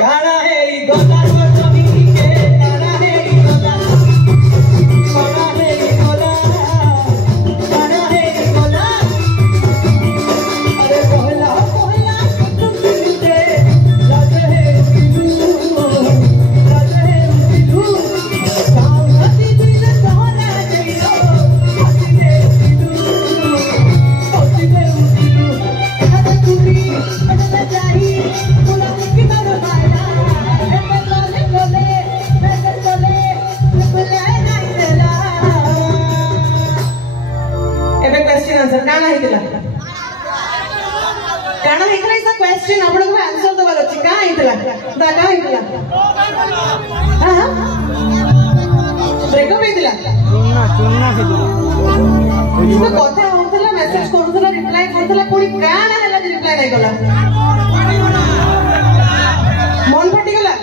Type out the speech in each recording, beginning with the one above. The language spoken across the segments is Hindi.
काना है गोला गोली के काना है गोला काना है गोला काना है गोला अरे कोहला कोहला तुम दिलते राज है दिलू सावती दिल सोना जइलो हसी दे दिलू हद तुरी बदल जाई बोला कि तर माया ले बोले नहीं देला एबे क्वेश्चन आंसर काना हितला इज द क्वेश्चन आपण को आंसर दबार अछि का हितला दादा हितला हां ब्रेकअप हितला चुन्ना हितला कथा होतला मेसेज करतला रिप्लाई करतला कोनी काना हला रिप्लाई नै गला मन फटी गला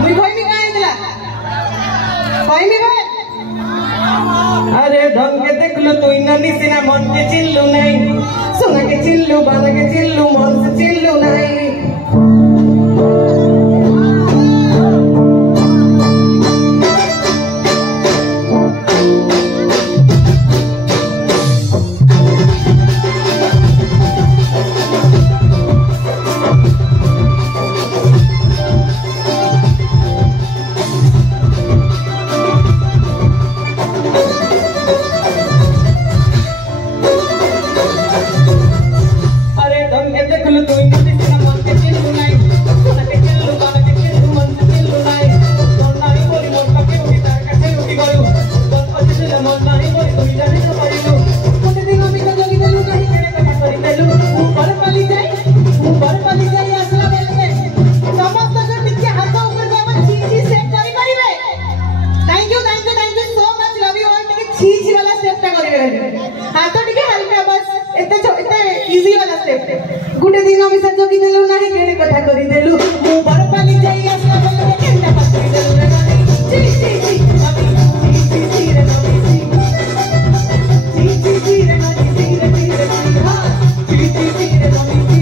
मुई कहबी का हितला कहबी भाई अरे ढंग के देखलू तू इनानी सिना मन के चिल्लू नहीं सोना के चिल्लू बाना के चिल्लू मन से चिल्लू नहीं गुटे दिन मी संजोगी देलु नाही केणे कथा करी देलु मु बरपाली जाई असला बोले केंटा पत्री देलु रे नानी ची ची ची अभी ची ची रे नानी ची ची ची रे नानी ची रे हां ची ची ची रे नानी ची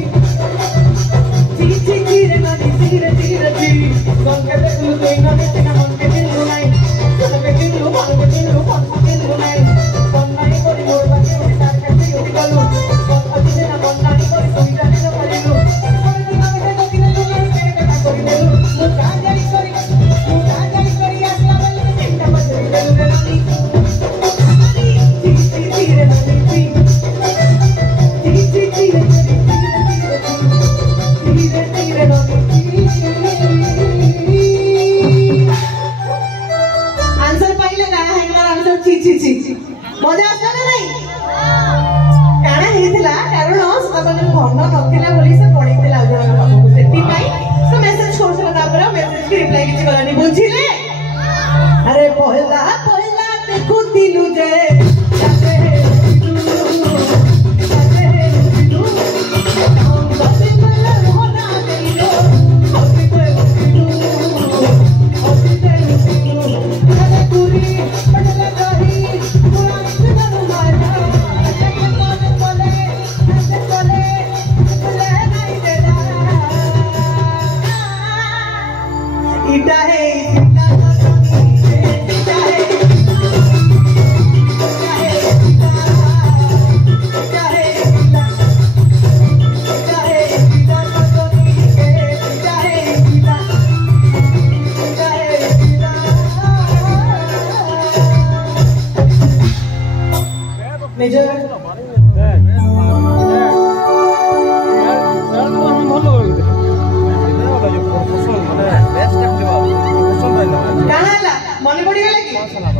ची ची रे नानी ची रे कोन के देखलु तो इना देते ना मन के दिलु नाही तो के दिलु मन के दिलु नाही कोन नाही कोरी मोर बाकी उड़ी तार के उड़ी गलु कोन अति ना कोन नाही कोरी सुविधा ने न परिलु कोन दिन में तो किने लो नहीं केने कथा करी देलु मु का जाई करी आसला बोले केंटा पत्री देलु रे नानी ची ची ची रे नानी ची ची ची रे नानी आंसर पाइले काना है हमारा आंसर ची ची ची मजा आसला ना नहीं काना हेतिला कारण सतबन भन्न नथिला बोली से पढितला जणक बाबू सेति पाई से मेसेज करथला तापर मेसेज के रिप्लाई किछ गलानी बुझिले अरे पहला पहला देखुतिलु जे जाते है इटा है मेजर मने पड़ी गला कि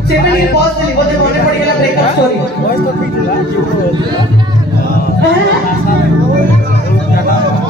7 इयर पॉज देली बोले मने पड़ी गला ब्रेकअप स्टोरी वॉइस तो ठीक है